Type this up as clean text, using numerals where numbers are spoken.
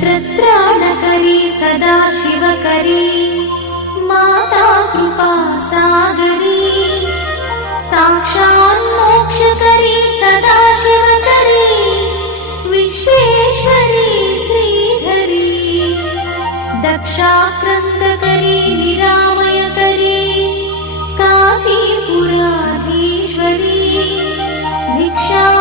क्षत्रत्राणकरी सदा शिवकरी माता कृपा सागरी साक्षात् मोक्षकरी सदा शिवकरी विश्वेश्वरी श्रीधरी दक्षाक्रन्दकरी निरामयकरी काशीपुराधीश्वरी भिक्षा